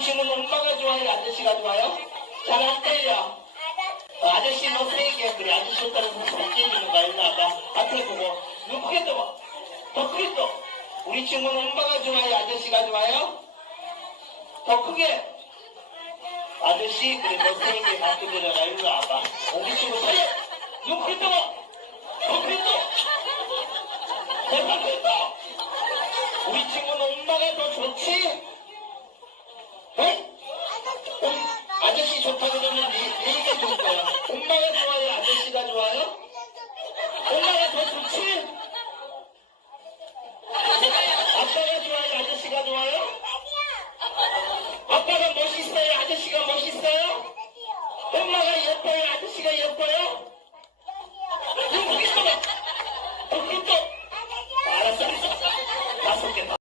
친구는 엄마가 좋아요, 아저씨가 좋아요? 잘안 들려. 어, 아저씨 너 세게 그래. 아저씨 오빠는 무슨 깨지는 거야 일로 와봐. 앞에 보고. 눈 크게 떠봐 더 크게 떠 우리 친구는 엄마가 좋아요? 아저씨가 좋아요? 더 크게. 아저씨 그래. 너 세게 갖고 들어가 일로 와봐. 우리 친구 살려. 눈 크게 떠봐 더 크게 떠더 크게 떠 우리 친구는 엄마가 더 좋지? 좋다 그러면 니가 좋을 거야. 엄마가 좋아요? 아저씨가 좋아요? 엄마가 더 좋지? 아빠가 좋아요? 아저씨가 좋아요? 아빠가 멋있어요? 아저씨가 멋있어요? 엄마가 예뻐요? 아저씨가 예뻐요?